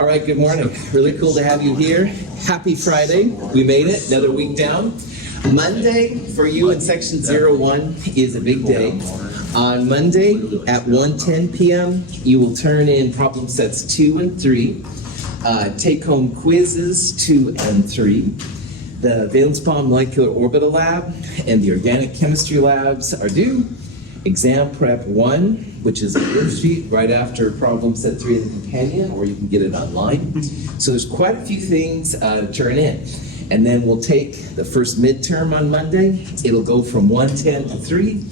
All right, good morning. Really cool to have you here. Happy Friday. We made it, another week down. Monday for you in section 01 is a big day. On Monday at 1:10 p.m., you will turn in problem sets 2 and 3, take-home quizzes 2 and 3. The valence bond molecular orbital lab and the organic chemistry labs are due. Exam prep 1, which is a worksheet right after problem set 3 of the companion, or you can get it online. So there's quite a few things to turn in. And then we'll take the first midterm on Monday. It'll go from 1:10 to 3.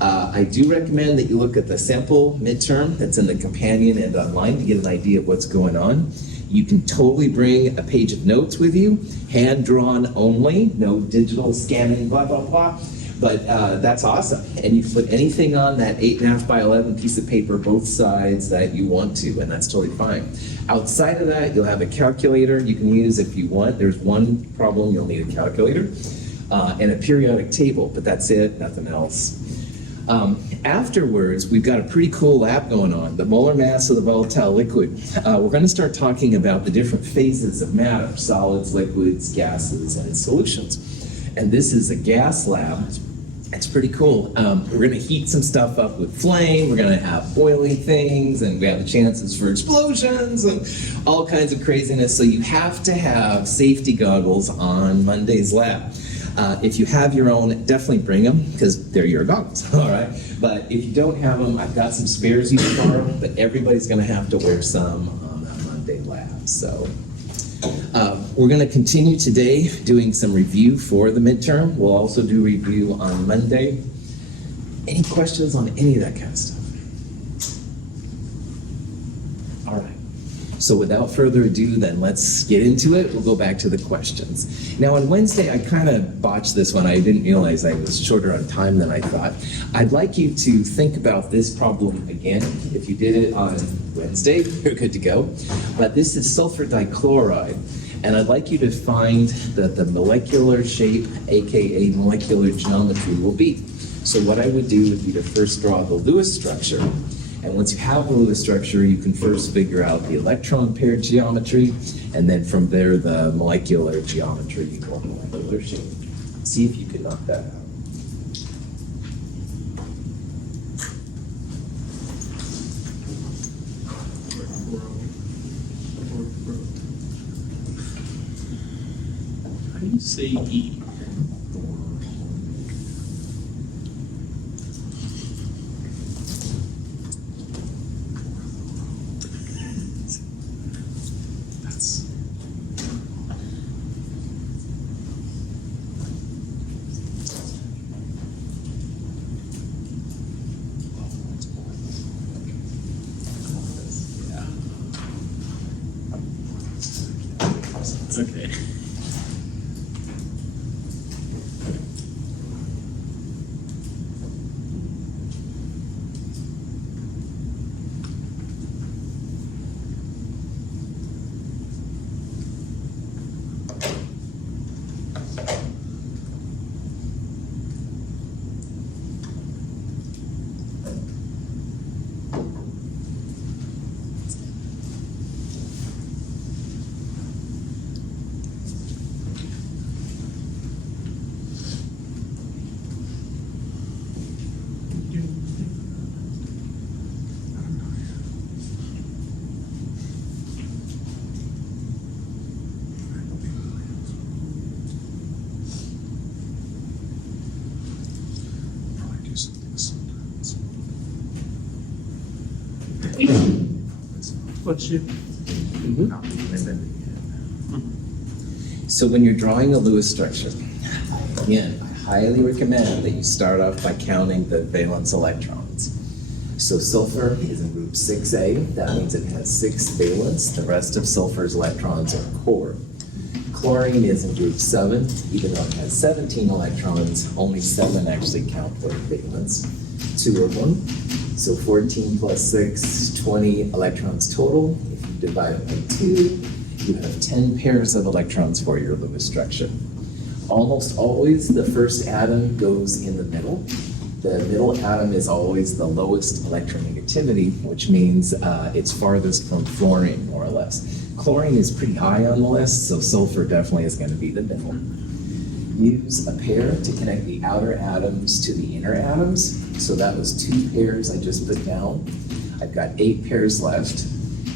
I do recommend that you look at the sample midterm that's in the companion and online to get an idea of what's going on. You can totally bring a page of notes with you, hand-drawn only, no digital scanning, blah, blah, blah. But that's awesome. And you can put anything on that 8.5 by 11 piece of paper, both sides, that you want to, and that's totally fine. Outside of that, you'll have a calculator you can use if you want. There's one problem, you'll need a calculator, and a periodic table, but that's it, nothing else. Afterwards, we've got a pretty cool lab going on, the molar mass of the volatile liquid. We're going to start talking about the different phases of matter, solids, liquids, gases, and solutions. And this is a gas lab. It's pretty cool. We're going to heat some stuff up with flame. We're going to have boiling things, and we have the chances for explosions and all kinds of craziness. So you have to have safety goggles on Monday's lab. If you have your own, definitely bring them, because they're your goggles, all right? But if you don't have them, I've got some spares you can borrow, but everybody's going to have to wear some on that Monday lab. So we're going to continue today doing some review for the midterm. We'll also do review on Monday. Any questions on any of that kind of stuff? All right. So without further ado, then let's get into it. We'll go back to the questions. Now on Wednesday, I kind of botched this one. I didn't realize I was shorter on time than I thought. I'd like you to think about this problem again. If you did it on Wednesday, you're good to go. But this is sulfur dichloride. And I'd like you to find that the molecular shape, aka molecular geometry, will be. So what I would do would be to first draw the Lewis structure. And once you have the Lewis structure, you can first figure out the electron pair geometry, and then from there the molecular geometry or molecular shape. See if you can knock that out. How do you say E? Okay. What's your? So when you're drawing a Lewis structure, again, I highly recommend that you start off by counting the valence electrons. So sulfur is in group 6A. That means it has 6 valence. The rest of sulfur's electrons are core. Chlorine is in group 7. Even though it has 17 electrons, only 7 actually count for valence. 2 of them. So 14 plus 6, 20 electrons total. If you divide it by 2, you have 10 pairs of electrons for your Lewis structure. Almost always the first atom goes in the middle. The middle atom is always the lowest electronegativity, which means it's farthest from fluorine, more or less. Chlorine is pretty high on the list, so sulfur definitely is going to be the middle. Use a pair to connect the outer atoms to the inner atoms. So that was 2 pairs I just put down. I've got 8 pairs left.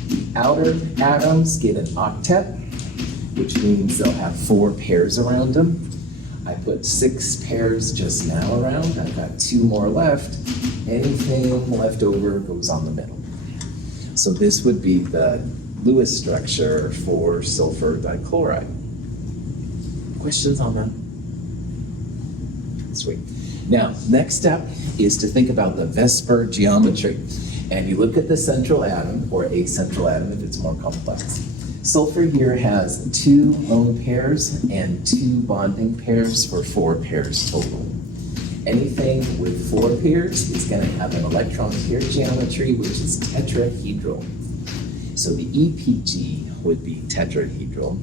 The outer atoms get an octet, which means they'll have 4 pairs around them. I put 6 pairs just now around. I've got 2 more left. Anything left over goes on the middle. So this would be the Lewis structure for sulfur dichloride. Questions on that? Sweet. Now, next step is to think about the Vesper geometry. And you look at the central atom, or a central atom if it's more complex. Sulfur here has 2 lone pairs and 2 bonding pairs for 4 pairs total. Anything with 4 pairs is going to have an electron pair geometry, which is tetrahedral. So the EPG would be tetrahedral,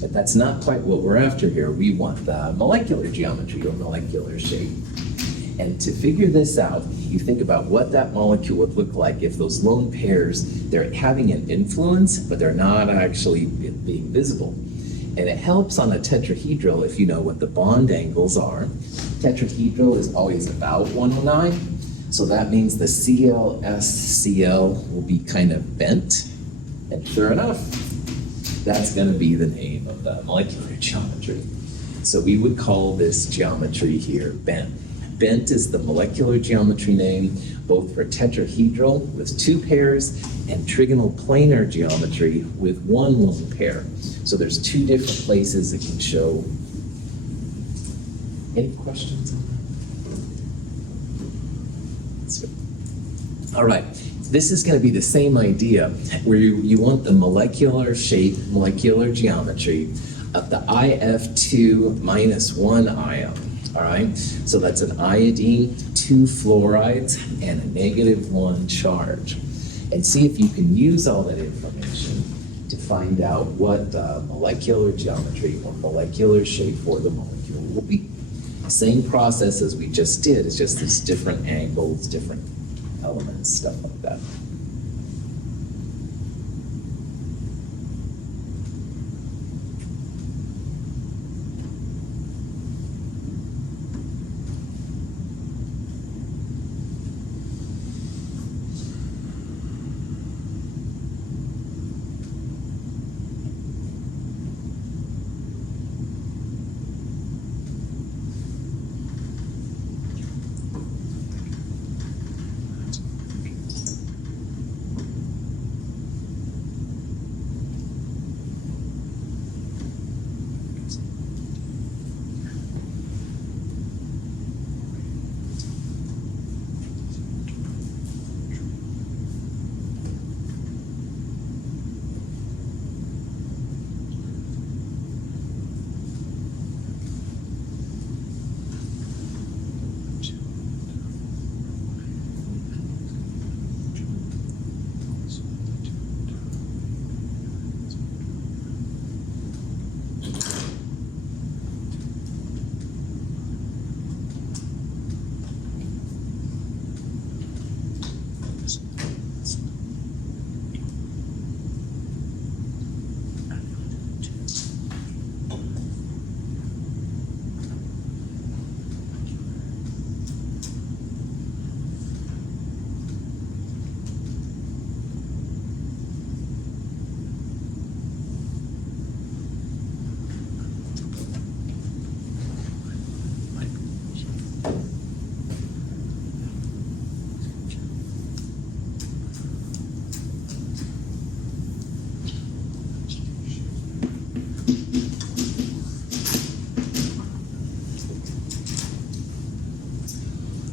but that's not quite what we're after here. We want the molecular geometry or molecular shape. And to figure this out, you think about what that molecule would look like if those lone pairs, they're having an influence, but they're not actually being visible. And it helps on a tetrahedral if you know what the bond angles are. Tetrahedral is always about 109. So that means the CL-SCl will be kind of bent. And sure enough, that's going to be the name of the molecular geometry. So we would call this geometry here bent. Bent is the molecular geometry name, both for tetrahedral with 2 pairs and trigonal planar geometry with 1 lone pair. So there's 2 different places it can show. Any questions on that? All right. This is going to be the same idea where you want the molecular shape, molecular geometry of the IF2 minus 1 ion. All right, so that's an iodine, 2 fluorides, and a -1 charge. And see if you can use all that information to find out what the molecular geometry or molecular shape for the molecule will be. Same process as we just did, it's just these different angles, different elements, stuff like that.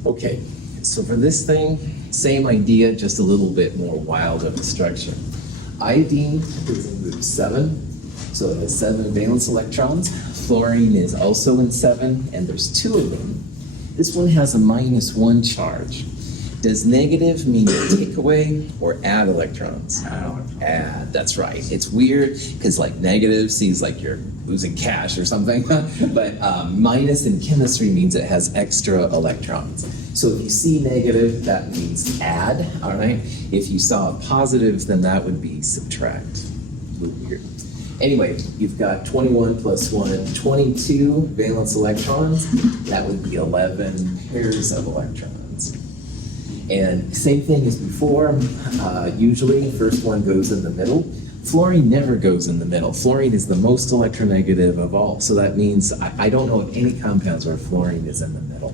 Okay, so for this thing, same idea, just a little bit more wild of a structure. Iodine is in group 7, so it has 7 valence electrons. Fluorine is also in 7, and there's 2 of them. This one has a -1 charge. Does negative mean take away or add electrons? Add, that's right. It's weird because like negative seems like you're losing cash or something, but minus in chemistry means it has extra electrons. So if you see negative, that means add, all right? If you saw a positive, then that would be subtract. A little weird. Anyway, you've got 21 plus 1, 22 valence electrons. That would be 11 pairs of electrons. And same thing as before, usually first one goes in the middle. Fluorine never goes in the middle. Fluorine is the most electronegative of all. So that means I don't know of any compounds where fluorine is in the middle.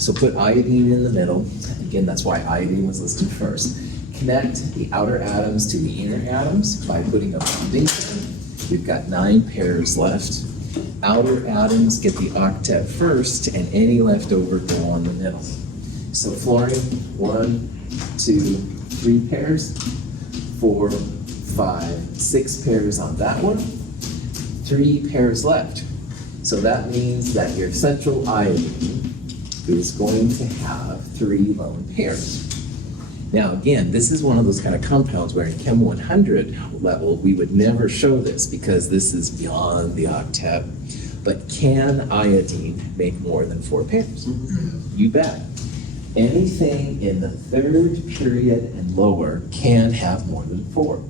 So put iodine in the middle. Again, that's why iodine was listed first. Connect the outer atoms to the inner atoms by putting a foundation. We've got 9 pairs left. Outer atoms get the octet first, and any left over go on the middle. So fluorine, 1, 2, 3 pairs, 4, 5, 6 pairs on that one, 3 pairs left. So that means that your central iodine is going to have 3 lone pairs. Now again, this is one of those kind of compounds where in Chem 100 level, we would never show this because this is beyond the octet. But can iodine make more than 4 pairs? You bet. Anything in the 3rd period and lower can have more than 4.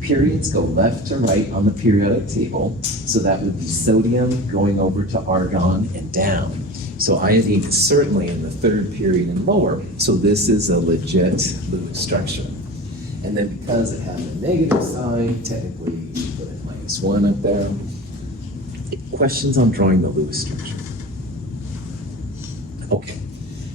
Periods go left to right on the periodic table, so that would be sodium going over to argon and down. So iodine is certainly in the 3rd period and lower, so this is a legit Lewis structure. And then because it has a negative sign, technically you put a -1 up there. Questions on drawing the Lewis structure? Okay.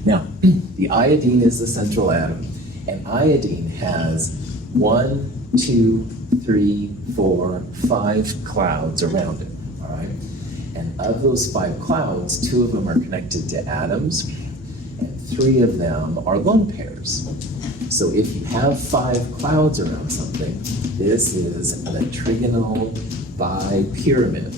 Now, the iodine is the central atom, and iodine has 1, 2, 3, 4, 5 clouds around it, all right? And of those 5 clouds, 2 of them are connected to atoms, and 3 of them are lone pairs. So if you have 5 clouds around something, this is a trigonal bipyramid.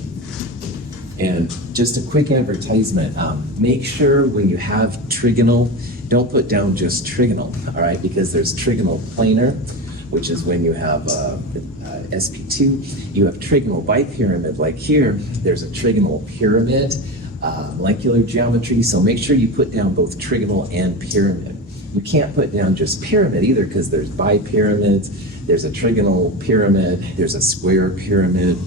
And just a quick advertisement, make sure when you have trigonal, don't put down just trigonal, all right? Because there's trigonal planar, which is when you have sp2. You have trigonal bipyramid, like here, there's a trigonal pyramid, molecular geometry, so make sure you put down both trigonal and pyramid. You can't put down just pyramid either, because there's bipyramids, there's a trigonal pyramid, there's a square pyramid.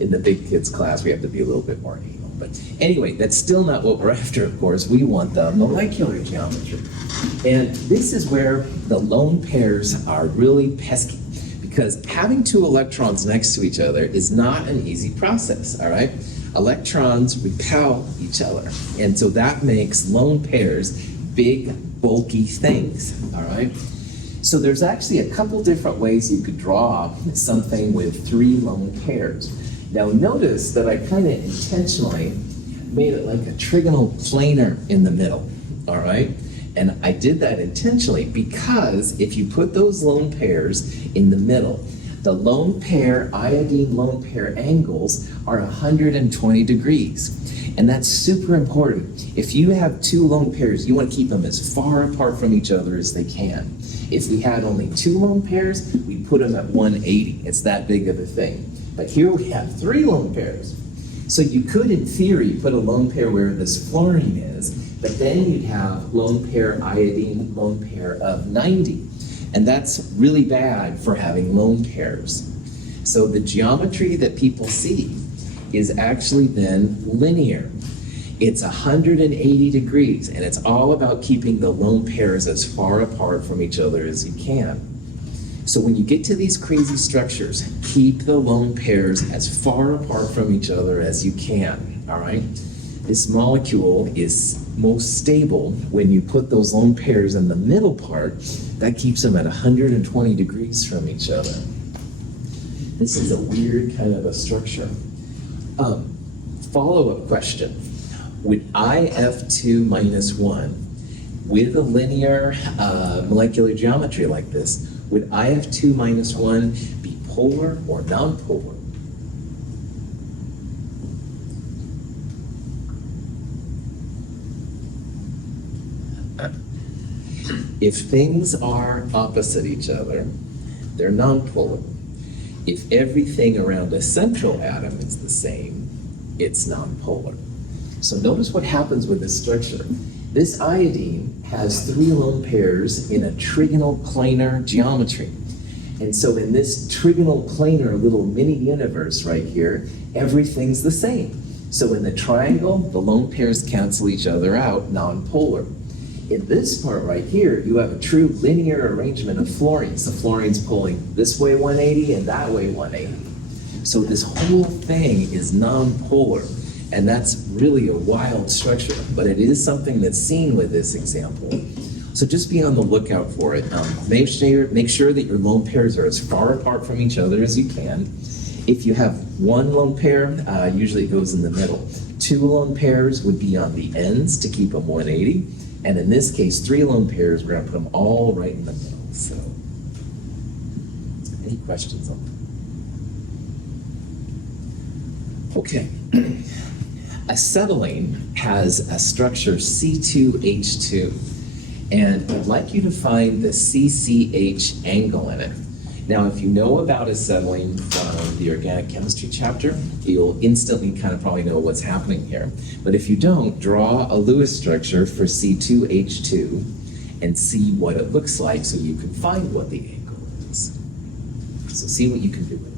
In the big kids class, we have to be a little bit more anal. But anyway, that's still not what we're after, of course. We want the molecular geometry. And this is where the lone pairs are really pesky, because having 2 electrons next to each other is not an easy process, all right? Electrons repel each other. And so that makes lone pairs big, bulky things, all right? So there's actually a couple different ways you could draw something with 3 lone pairs. Now notice that I kind of intentionally made it like a trigonal planar in the middle, all right? And I did that intentionally because if you put those lone pairs in the middle, the lone pair, iodine lone pair angles are 120 degrees. And that's super important. If you have 2 lone pairs, you want to keep them as far apart from each other as they can. If we had only 2 lone pairs, we'd put them at 180. It's that big of a thing. But here we have 3 lone pairs. So you could, in theory, put a lone pair where this fluorine is, but then you'd have lone pair iodine, lone pair of 90. And that's really bad for having lone pairs. So the geometry that people see is actually then linear. It's 180 degrees, and it's all about keeping the lone pairs as far apart from each other as you can. So when you get to these crazy structures, keep the lone pairs as far apart from each other as you can, all right? This molecule is most stable when you put those lone pairs in the middle part. That keeps them at 120 degrees from each other. This is a weird kind of a structure. Follow-up question. Would IF2 minus 1, with a linear molecular geometry like this, would IF2 minus 1 be polar or non-polar? If things are opposite each other, they're nonpolar. If everything around a central atom is the same, it's nonpolar. So notice what happens with this structure. This iodine has 3 lone pairs in a trigonal planar geometry. And so in this trigonal planar little mini universe right here, everything's the same. So in the triangle, the lone pairs cancel each other out, nonpolar. In this part right here, you have a true linear arrangement of fluorines. The fluorine's pulling this way 180 and that way 180. So this whole thing is nonpolar, and that's really a wild structure, but it is something that's seen with this example. So just be on the lookout for it. Make sure that your lone pairs are as far apart from each other as you can. If you have 1 lone pair, usually it goes in the middle. 2 lone pairs would be on the ends to keep them 180. And in this case, 3 lone pairs, we're going to put them all right in the middle. So, any questions on that? Okay. Acetylene has a structure C2H2. And I'd like you to find the CCH angle in it. Now, if you know about acetylene from the organic chemistry chapter, you'll instantly kind of probably know what's happening here. But if you don't, draw a Lewis structure for C2H2 and see what it looks like so you can find what the angle is. So see what you can do with it.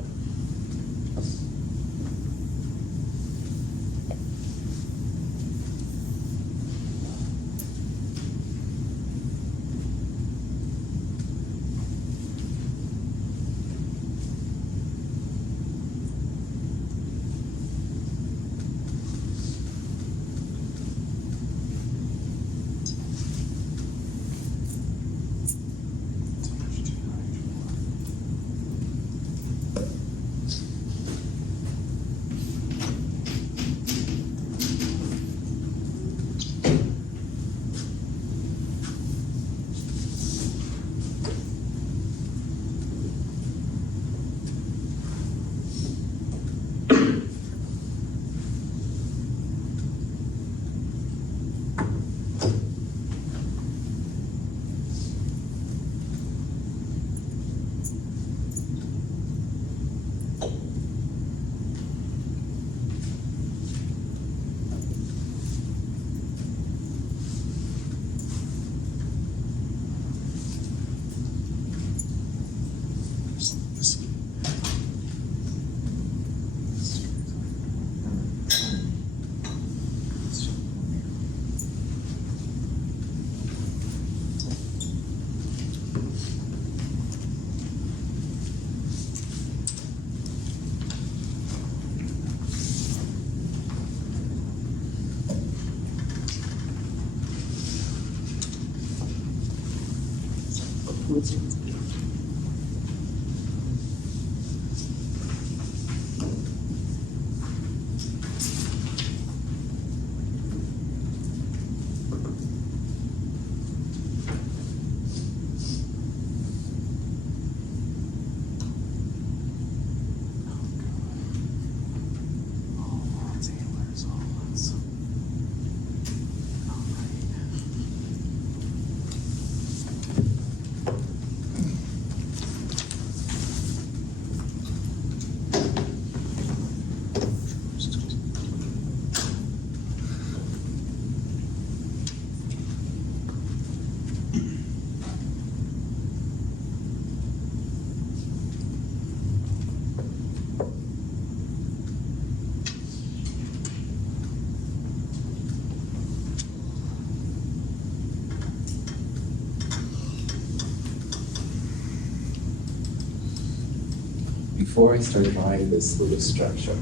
Before I start drawing this Lewis structure,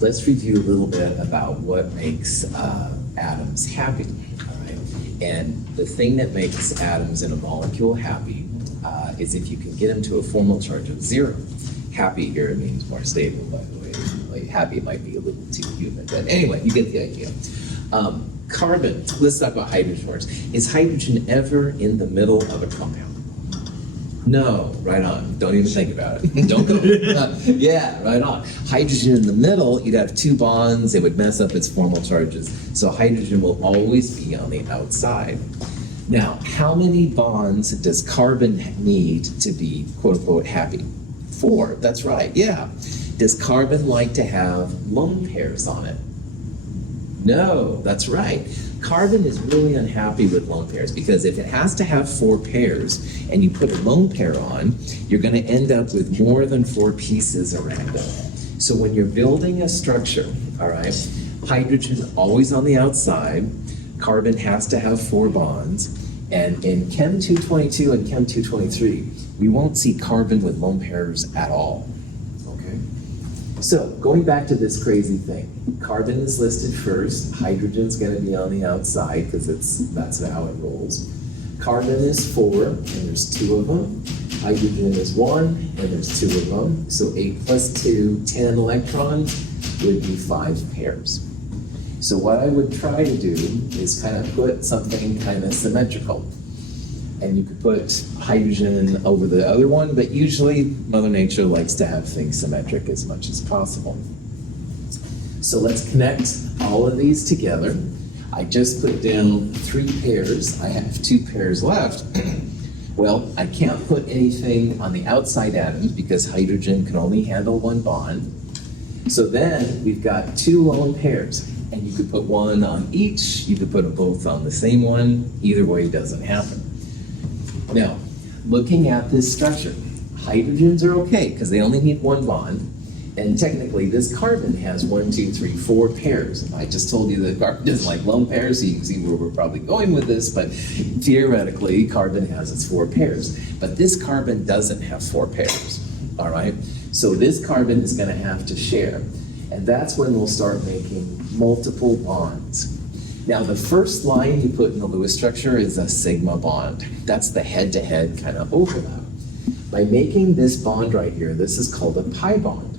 let's review a little bit about what makes atoms happy. All right? And the thing that makes atoms in a molecule happy is if you can get them to a formal charge of 0. Happy here means more stable, by the way. Like, happy might be a little too human, but anyway, you get the idea. Carbon, let's talk about hydrogen first. Is hydrogen ever in the middle of a compound? No, right on. Don't even think about it. Don't go. Yeah, right on. Hydrogen in the middle, you'd have 2 bonds, it would mess up its formal charges. So hydrogen will always be on the outside. Now, how many bonds does carbon need to be quote-unquote happy? 4, that's right, yeah. Does carbon like to have lone pairs on it? No, that's right. Carbon is really unhappy with lone pairs because if it has to have 4 pairs and you put a lone pair on, you're going to end up with more than 4 pieces around it. So when you're building a structure, all right, hydrogen always on the outside, carbon has to have 4 bonds, and in Chem 222 and Chem 223, we won't see carbon with lone pairs at all. Okay? So going back to this crazy thing, carbon is listed first, hydrogen's going to be on the outside because that's how it rolls. Carbon is 4, and there's 2 of them. Hydrogen is 1, and there's 2 of them. So 8 plus 2, 10 electrons would be 5 pairs. So what I would try to do is kind of put something kind of symmetrical. And you could put hydrogen over the other one, but usually Mother Nature likes to have things symmetric as much as possible. So let's connect all of these together. I just put down 3 pairs. I have 2 pairs left. Well, I can't put anything on the outside atoms because hydrogen can only handle 1 bond. So then we've got 2 lone pairs. And you could put 1 on each, you could put them both on the same one, either way it doesn't happen. Now, looking at this structure, hydrogens are okay because they only need 1 bond, and technically this carbon has 1, 2, 3, 4 pairs. I just told you that carbon doesn't like lone pairs, so you can see where we're probably going with this, but theoretically carbon has its 4 pairs. But this carbon doesn't have 4 pairs, all right? So this carbon is going to have to share, and that's when we'll start making multiple bonds. Now, the first line you put in the Lewis structure is a sigma bond. That's the head-to-head kind of overlap. By making this bond right here, this is called a pi bond.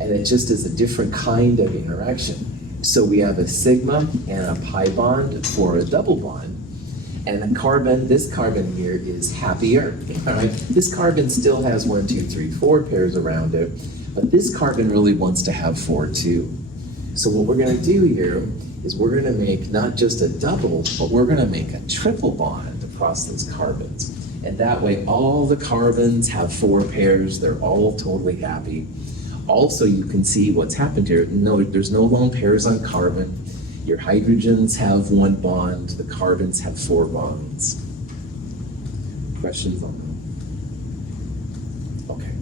And it just is a different kind of interaction. So we have a sigma and a pi bond for a double bond. And the carbon, this carbon here is happier. All right? This carbon still has 1, 2, 3, 4 pairs around it, but this carbon really wants to have 4 too. So what we're going to do here is we're going to make not just a double, but we're going to make a triple bond across those carbons. And that way all the carbons have 4 pairs, they're all totally happy. Also, you can see what's happened here. No, there's no lone pairs on carbon. Your hydrogens have 1 bond, the carbons have 4 bonds. Questions on that? Okay.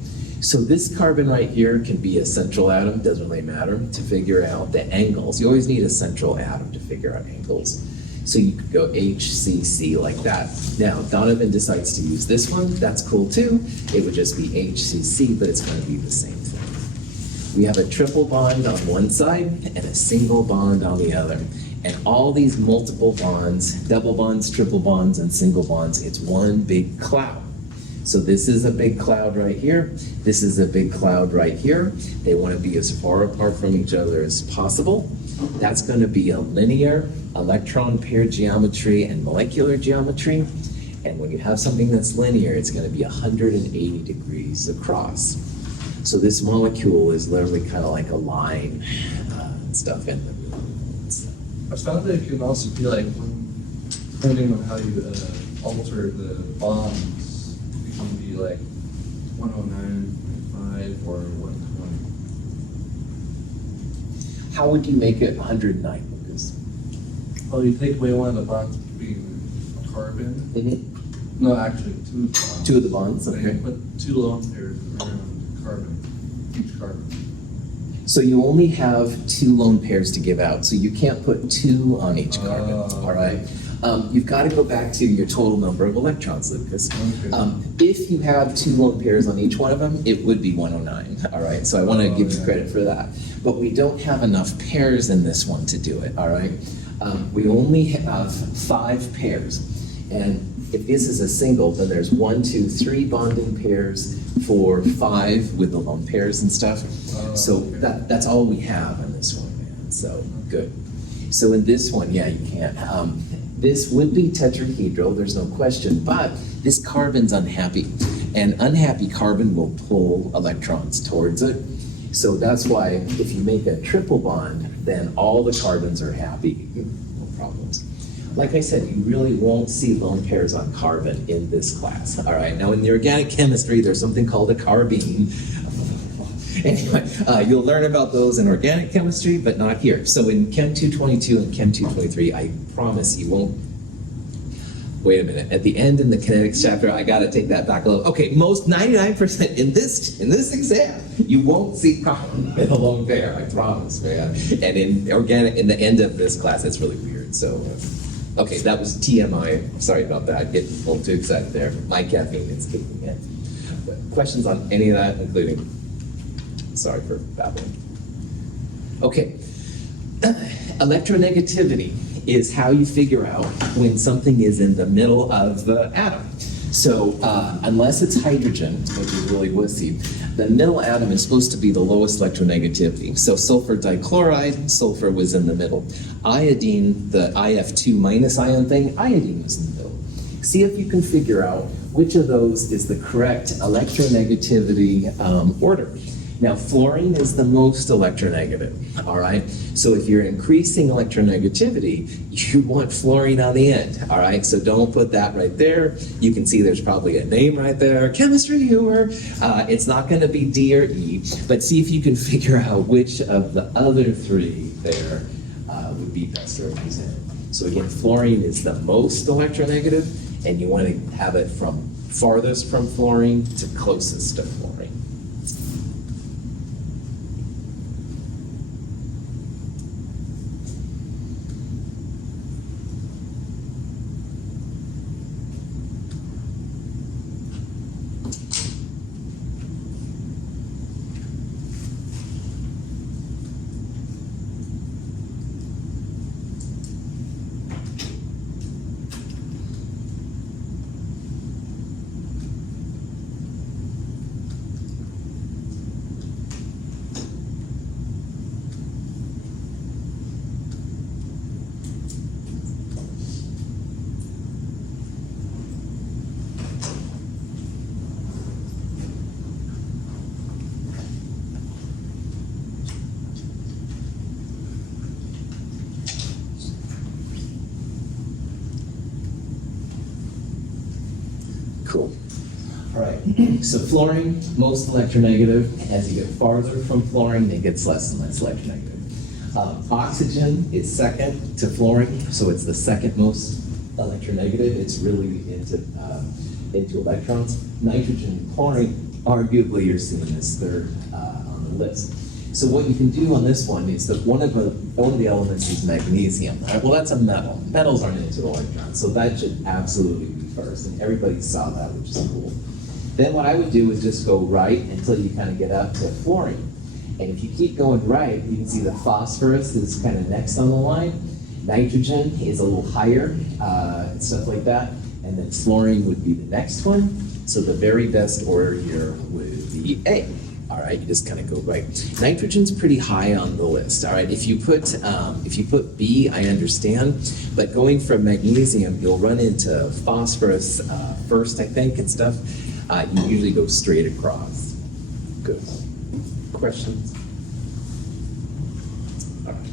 So this carbon right here can be a central atom, doesn't really matter, to figure out the angles. You always need a central atom to figure out angles. So you could go HCC like that. Now, Donovan decides to use this one, that's cool too. It would just be HCC, but it's going to be the same thing. We have a triple bond on one side and a single bond on the other. And all these multiple bonds, double bonds, triple bonds, and single bonds, it's one big cloud. So this is a big cloud right here. This is a big cloud right here. They want to be as far apart from each other as possible. That's going to be a linear electron pair geometry and molecular geometry. And when you have something that's linear, it's going to be 180 degrees across. So this molecule is literally kind of like a line and stuff in the middle. I found that it can also be like, depending on how you alter the bonds, it can be like 109.5 or 120. How would you make it 109, Lucas? Well, you take away one of the bonds between carbon. Mm-hmm. No, actually, 2 bonds. 2 of the bonds, So you okay. put 2 lone pairs around carbon, each carbon. So you only have 2 lone pairs to give out, so you can't put 2 on each carbon, all right? You've got to go back to your total number of electrons, Lucas. Okay. If you have 2 lone pairs on each one of them, it would be 109, all right? So I want to give you credit for that. But we don't have enough pairs in this one to do it, all right? We only have 5 pairs. And if this is a single, then there's 1, 2, 3 bonding pairs for 5 with the lone pairs and stuff. So that's all we have in this one, man. So good. So in this one, yeah, you can't. This would be tetrahedral, there's no question, but this carbon's unhappy. And unhappy carbon will pull electrons towards it. So that's why if you make a triple bond, then all the carbons are happy. No problems. like I said, you really won't see lone pairs on carbon in this class, all right? Now, in the organic chemistry, there's something called a carbene. Anyway, you'll learn about those in organic chemistry, but not here. So in Chem 222 and Chem 223, I promise you won't. Wait a minute. At the end in the kinetics chapter, I got to take that back a little. Okay, most 99% in this exam, you won't see carbon in a lone pair. I promise, man. And in organic, in the end of this class, it's really weird. So, okay, that was TMI. Sorry about that. Getting a little too excited there. My caffeine is kicking in. But questions on any of that, including? Sorry for babbling. Okay, electronegativity is how you figure out when something is in the middle of the atom. So unless it's hydrogen, which is really wussy, the middle atom is supposed to be the lowest electronegativity. So sulfur dichloride, sulfur was in the middle. Iodine, the IF2 minus ion thing, iodine was in the middle. See if you can figure out which of those is the correct electronegativity order. Now, fluorine is the most electronegative, all right? So if you're increasing electronegativity, you want fluorine on the end, all right? So don't put that right there. You can see there's probably a name right there, chemistry humor. It's not gonna be D or E, but see if you can figure out which of the other three there would be best represented. So again, fluorine is the most electronegative, and you wanna have it from farthest from fluorine to closest to fluorine. Cool. All right, so fluorine, most electronegative. As you get farther from fluorine, it gets less and less electronegative. Oxygen is second to fluorine, so it's the second most electronegative. It's really into electrons. Nitrogen and chlorine, arguably you're seeing this third on the list. So what you can do on this one is that one of the elements is magnesium. All right, well, that's a metal. Metals aren't into electrons, so that should absolutely be first. And everybody saw that, which is cool. Then what I would do is just go right until you kind of get up to fluorine. And if you keep going right, you can see the phosphorus is kind of next on the line. Nitrogen is a little higher, stuff like that. And then fluorine would be the next one. So the very best order here would be A. All right, you just kind of go right. Nitrogen's pretty high on the list. All right, if you put B, I understand, but going from magnesium, you'll run into phosphorus first, I think, and stuff. You usually go straight across. Good. Questions? All right.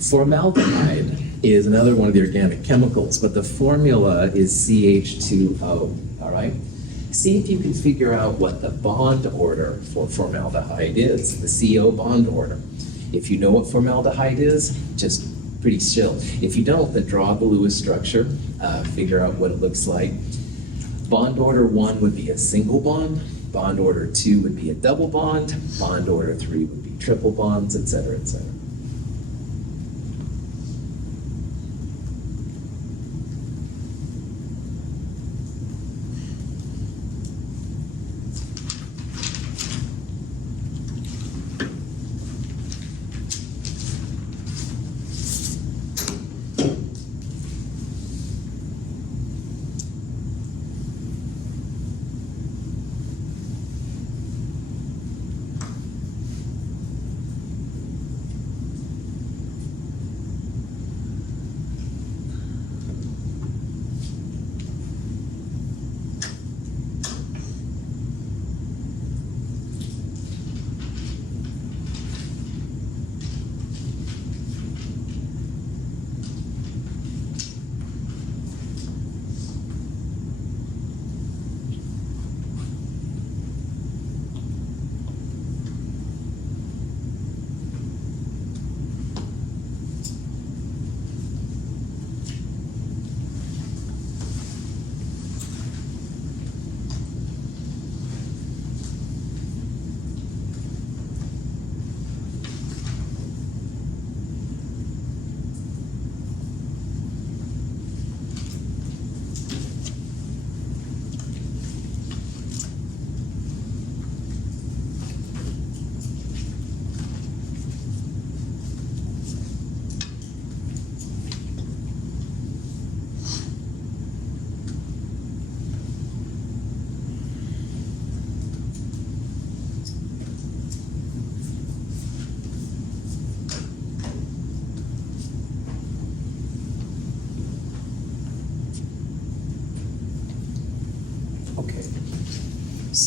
Formaldehyde is another one of the organic chemicals, but the formula is CH2O. All right. See if you can figure out what the bond order for formaldehyde is, the CO bond order. If you know what formaldehyde is, just pretty chill. If you don't, then draw the Lewis structure, figure out what it looks like. Bond order 1 would be a single bond, bond order 2 would be a double bond, bond order 3 would be triple bonds, etc., etc.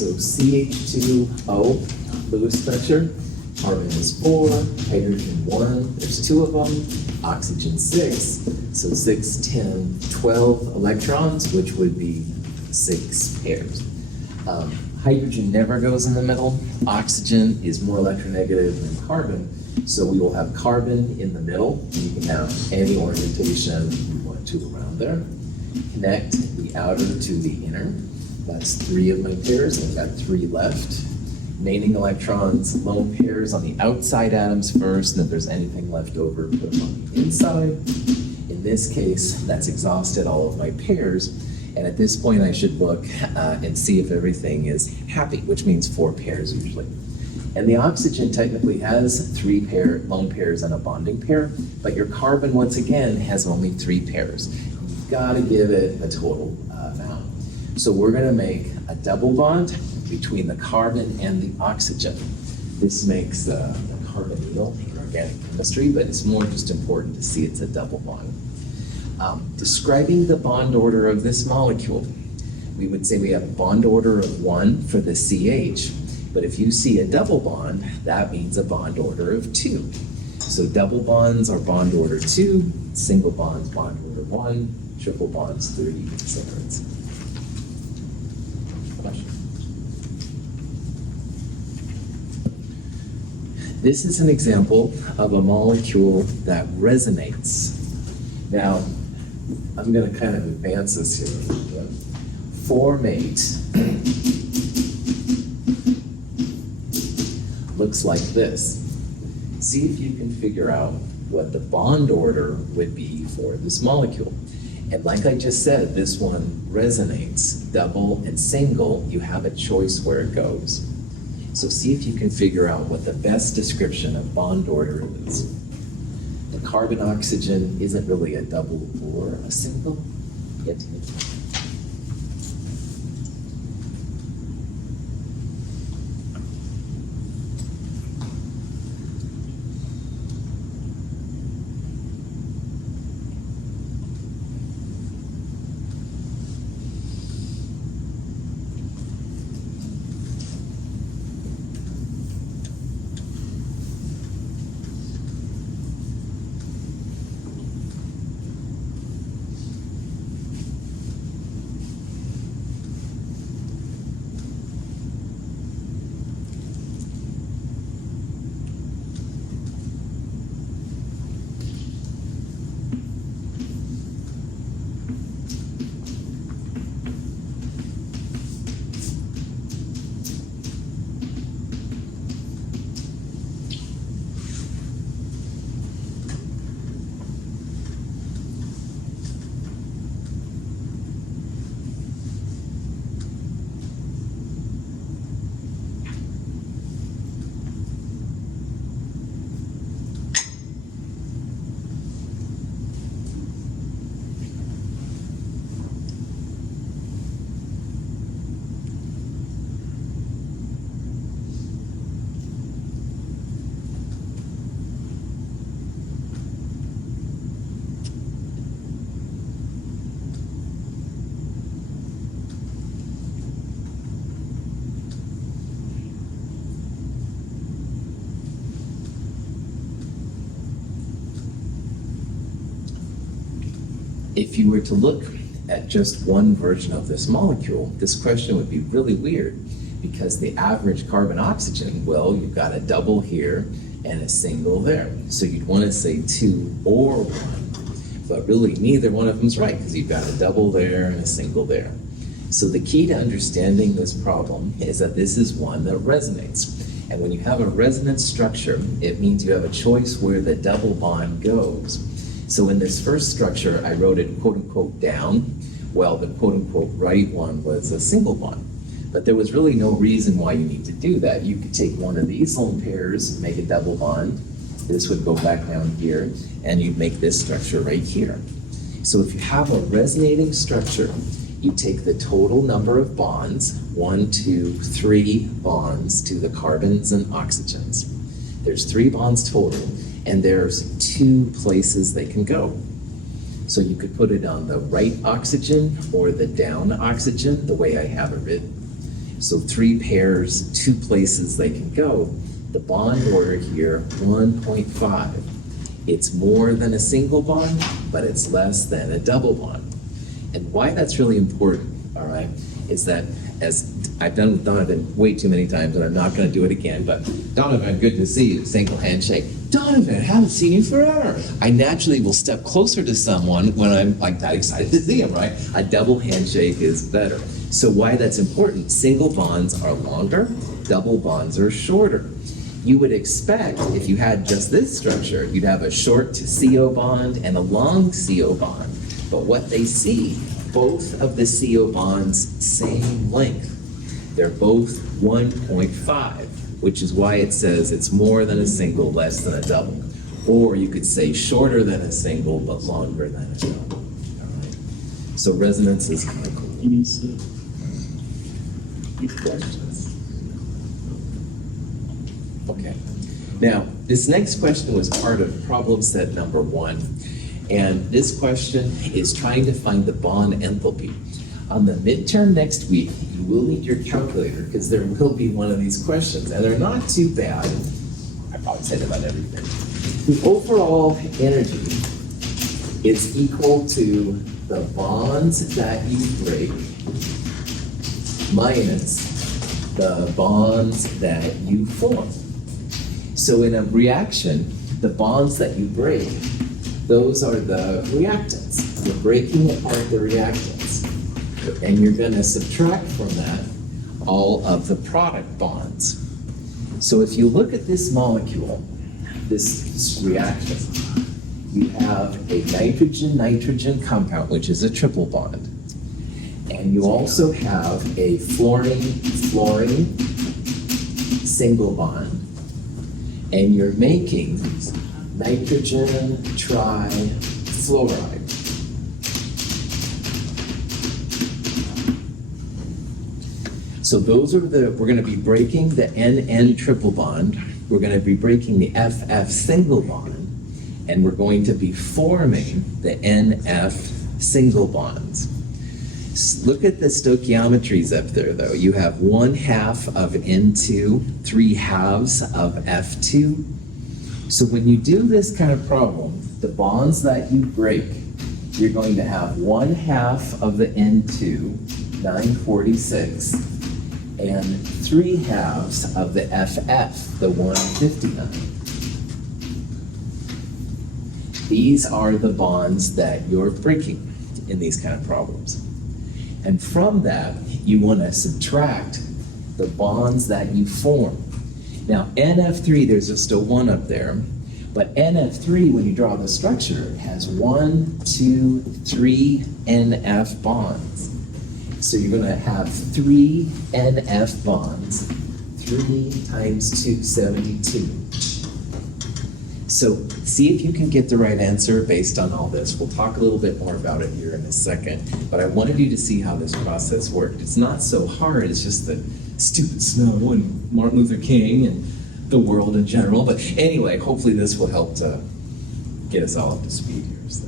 So CH2O, Lewis structure, carbon is 4, hydrogen 1, there's 2 of them, oxygen 6, so 6, 10, 12 electrons, which would be 6 pairs. Hydrogen never goes in the middle. Oxygen is more electronegative than carbon, so we will have carbon in the middle. You can have any orientation you want to around there. Connect the outer to the inner. That's 3 of my pairs, and I've got 3 left. Remaining electrons, lone pairs on the outside atoms first, and if there's anything left over, put them on the inside. In this case, that's exhausted all of my pairs. And at this point, I should look and see if everything is happy, which means 4 pairs usually. And the oxygen technically has 3 lone pairs and a bonding pair, but your carbon, once again, has only 3 pairs. You've got to give it a total amount. So we're going to make a double bond between the carbon and the oxygen. This makes the carbonyl in organic chemistry, but it's more just important to see it's a double bond. Describing the bond order of this molecule, we would say we have a bond order of 1 for the CH, but if you see a double bond, that means a bond order of 2. So double bonds are bond order 2, single bonds bond order 1, triple bonds 3, etc. Question? This is an example of a molecule that resonates. Now, I'm going to kind of advance this here. Formate looks like this. See if you can figure out what the bond order would be for this molecule. And like I just said, this one resonates. Double and single, you have a choice where it goes. So see if you can figure out what the best description of bond order is. The carbon-oxygen isn't really a double or a single. Yet. If you were to look at just one version of this molecule, this question would be really weird because the average carbon-oxygen, well, you've got a double here and a single there. So you'd want to say 2 or 1, but really neither one of them's right because you've got a double there and a single there. So the key to understanding this problem is that this is one that resonates. And when you have a resonance structure, it means you have a choice where the double bond goes. So in this first structure, I wrote it quote-unquote down. Well, the quote-unquote right one was a single bond. But there was really no reason why you need to do that. You could take one of these lone pairs, make a double bond. This would go back down here, and you'd make this structure right here. So if you have a resonating structure, you take the total number of bonds, 1, 2, 3 bonds to the carbons and oxygens. There's 3 bonds total, and there's 2 places they can go. So you could put it on the right oxygen or the down oxygen, the way I have it written. So 3 pairs, 2 places they can go. The bond order here, 1.5. It's more than a single bond, but it's less than a double bond. And why that's really important, all right, is that as I've done with Donovan way too many times, and I'm not gonna do it again, but Donovan, good to see you, single handshake. Donovan, haven't seen you forever. I naturally will step closer to someone when I'm like that excited to see him, right? A double handshake is better. So why that's important, single bonds are longer, double bonds are shorter. You would expect, if you had just this structure, you'd have a short CO bond and a long CO bond. But what they see, both of the CO bonds, same length. They're both 1.5, which is why it says it's more than a single, less than a double. Or you could say shorter than a single, but longer than a double. All right. So resonance is kind of cool. He needs to. Questions. Okay. Now, this next question was part of problem set number 1. And this question is trying to find the bond enthalpy. On the midterm next week, you will need your calculator because there will be one of these questions. And they're not too bad. I probably said about everything. The overall energy is equal to the bonds that you break minus the bonds that you form. So in a reaction, the bonds that you break, those are the reactants. You're breaking apart the reactants. And you're going to subtract from that all of the product bonds. So if you look at this molecule, this reaction, you have a nitrogen-nitrogen compound, which is a triple bond. And you also have a fluorine-fluorine single bond. And you're making nitrogen trifluoride. So those are we're going to be breaking the NN triple bond, we're going to be breaking the FF single bond, and we're going to be forming the NF single bonds. Look at the stoichiometries up there though. You have 1/2 of N2, 3/2 of F2. So when you do this kind of problem, the bonds that you break, you're going to have 1/2 of the N2, 946, and 3/2 of the FF, the 159. These are the bonds that you're breaking in these kind of problems. And from that, you want to subtract the bonds that you form. Now, NF3, there's just a 1 up there, but NF3, when you draw the structure, has 1, 2, 3 NF bonds. So you're going to have 3 NF bonds, 3 times 2, 72. So see if you can get the right answer based on all this. We'll talk a little bit more about it here in a second, but I wanted you to see how this process worked. It's not so hard, it's just the stupid snow and Martin Luther King and the world in general. But anyway, hopefully this will help to get us all up to speed here. So.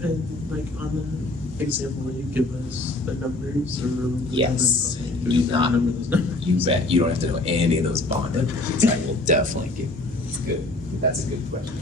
And like on the example, will you give us the numbers or? Yes. Okay. Do we remember those numbers? You bet. You don't have to know any of those bond entities. I will definitely give you. It's good. That's a good question.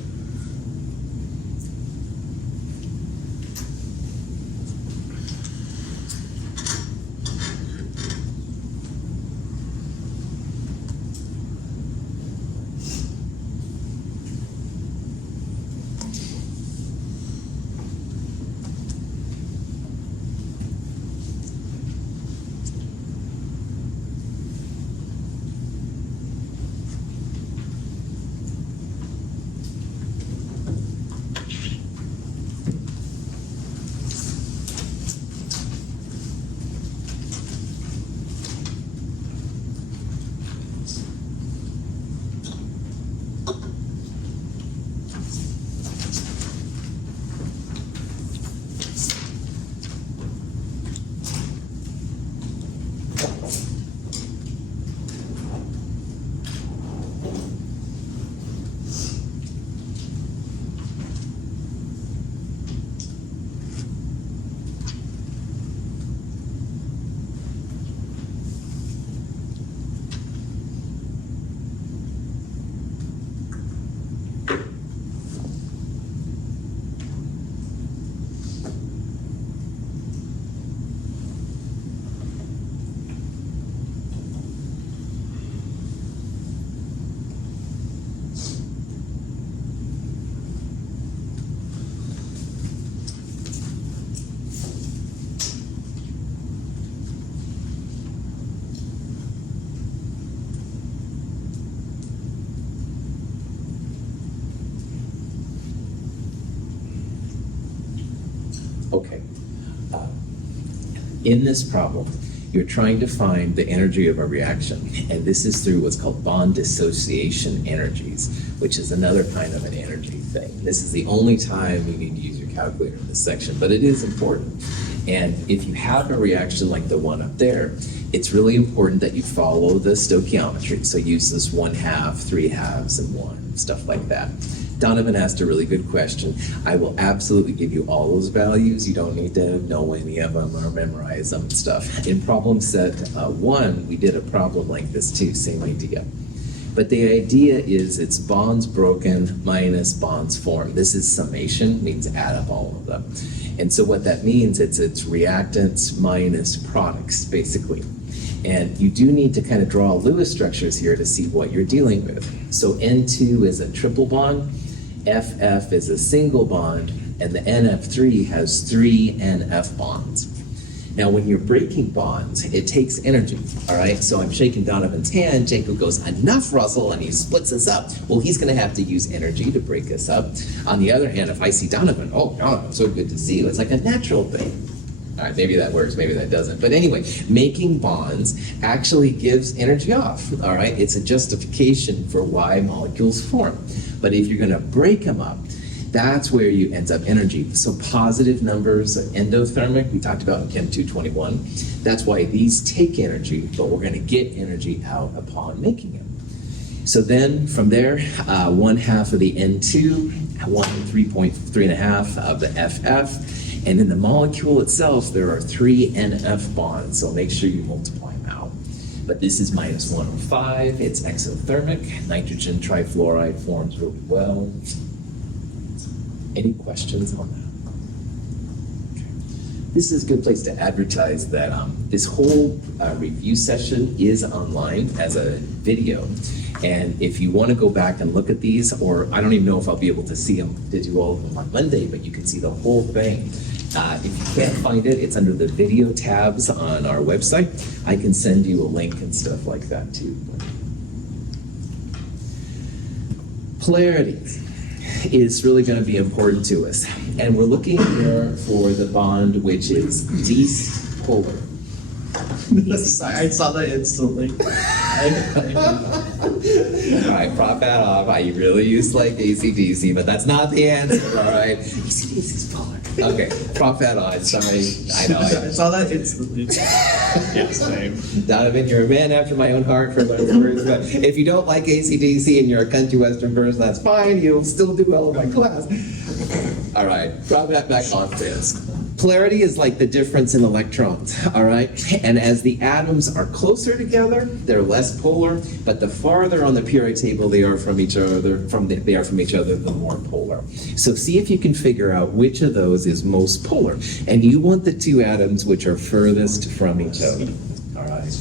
Okay. Uh, In this problem, you're trying to find the energy of a reaction, and this is through what's called bond dissociation energies, which is another kind of an energy thing. This is the only time you need to use your calculator in this section, but it is important. And if you have a reaction like the one up there, it's really important that you follow the stoichiometry. So use this 1/2, 3/2, and 1, stuff like that. Donovan asked a really good question. I will absolutely give you all those values. You don't need to know any of them or memorize them and stuff. In problem set 1, we did a problem like this too, same idea. But the idea is it's bonds broken minus bonds formed. This is summation, means add up all of them. And so what that means, it's reactants minus products, basically. And you do need to kind of draw Lewis structures here to see what you're dealing with. So N2 is a triple bond, FF is a single bond, and the NF3 has 3 NF bonds. Now, when you're breaking bonds, it takes energy, all right? So I'm shaking Donovan's hand, Jacob goes, enough, Russell, and he splits us up. Well, he's gonna have to use energy to break us up. On the other hand, if I see Donovan, oh, Donovan, so good to see you, it's like a natural thing. All right, maybe that works, maybe that doesn't. But anyway, making bonds actually gives energy off, all right? It's a justification for why molecules form. But if you're gonna break them up, that's where you end up energy. So positive numbers, endothermic, we talked about in Chem 221. That's why these take energy, but we're gonna get energy out upon making them. So then from there, 1/2 of the N2, 3.5 of the FF, and in the molecule itself, there are 3 NF bonds, so make sure you multiply them out. But this is minus 105, it's exothermic, nitrogen trifluoride forms really well. Any questions on that? Okay. This is a good place to advertise that this whole review session is online as a video. And if you want to go back and look at these, or I don't even know if I'll be able to see them, to do all of them on Monday, but you can see the whole thing. If you can't find it, it's under the video tabs on our website. I can send you a link and stuff like that too. Polarity is really going to be important to us. And we're looking here for the bond which is least polar. Sorry, I saw that instantly. All right, prop that off. I really used like AC/DC, but that's not the answer, all right? AC/DC's polar. Okay, prop that on. Sorry, I know. I saw that instantly. Yeah, same. Donovan, you're a man after my own heart for learning words, but if you don't like AC/DC and you're a country western person, that's fine. You'll still do well in my class. All right, prop that back on this. Polarity is like the difference in electrons, all right? And as the atoms are closer together, they're less polar, but the farther on the periodic table they are from each other, the more polar. So see if you can figure out which of those is most polar. And you want the 2 atoms which are furthest from each other, all right?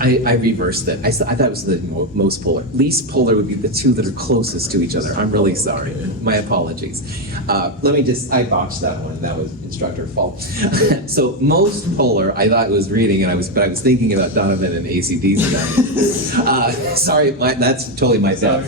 I reversed that. I thought it was the most polar. Least polar would be the 2 that are closest to each other. I'm really sorry. My apologies. I botched that one. That was instructor fault. So most polar, I thought it was reading, and I was thinking about Donovan and AC/DC. Sorry, that's totally my bad.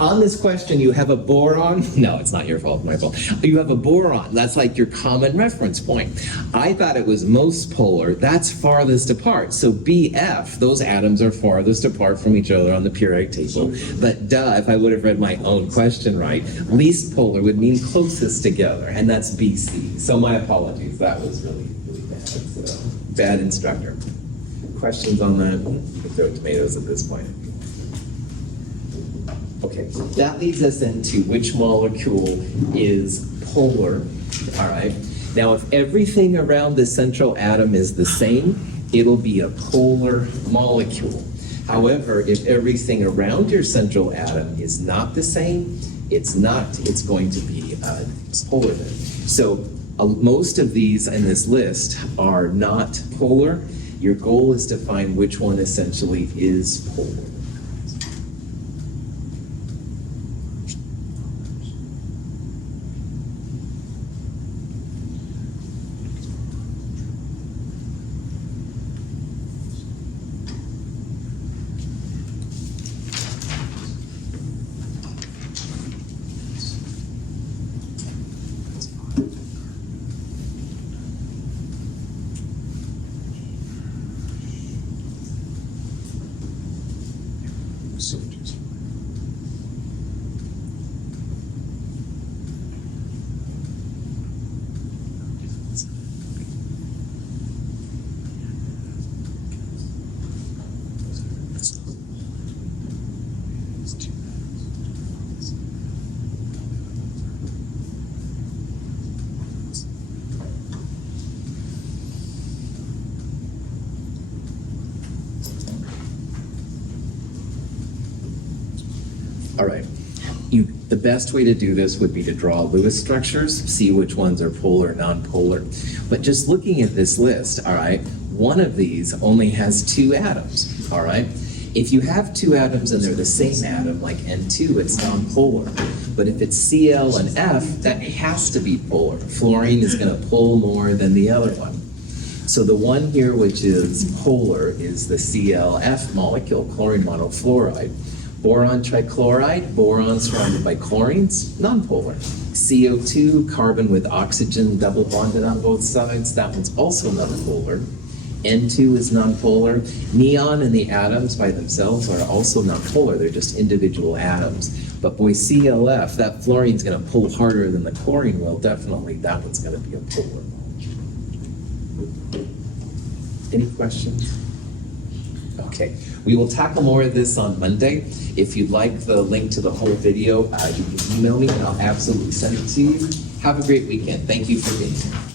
On this question, you have a boron. No, it's not your fault, my fault. You have a boron. That's like your common reference point. I thought it was most polar. That's farthest apart. So BF, those atoms are farthest apart from each other on the periodic table. But duh, if I would have read my own question right, least polar would mean closest together, and that's BC. So my apologies. That was really, really bad. So, bad instructor. Questions on that? You can throw tomatoes at this point. Okay, that leads us into which molecule is polar, all right? Now, if everything around the central atom is the same, it'll be a polar molecule. However, if everything around your central atom is not the same, it's going to be polar then. So most of these in this list are not polar. Your goal is to find which one essentially is polar. All right. The best way to do this would be to draw Lewis structures, see which ones are polar, non-polar. But just looking at this list, all right, one of these only has 2 atoms, all right? If you have 2 atoms and they're the same atom, like N2, it's non-polar. But if it's Cl and F, that has to be polar. Fluorine is going to pull more than the other one. So the one here which is polar is the ClF molecule, chlorine monofluoride. Boron trichloride, boron surrounded by chlorines, nonpolar. CO2, carbon with oxygen double bonded on both sides, that one's also nonpolar. N2 is nonpolar. Neon and the atoms by themselves are also nonpolar, they're just individual atoms. But boy, ClF, that fluorine's gonna pull harder than the chlorine will, definitely that one's gonna be a polar. Any questions? Okay, we will tackle more of this on Monday. If you'd like the link to the whole video, you can email me and I'll absolutely send it to you. Have a great weekend. Thank you for being here.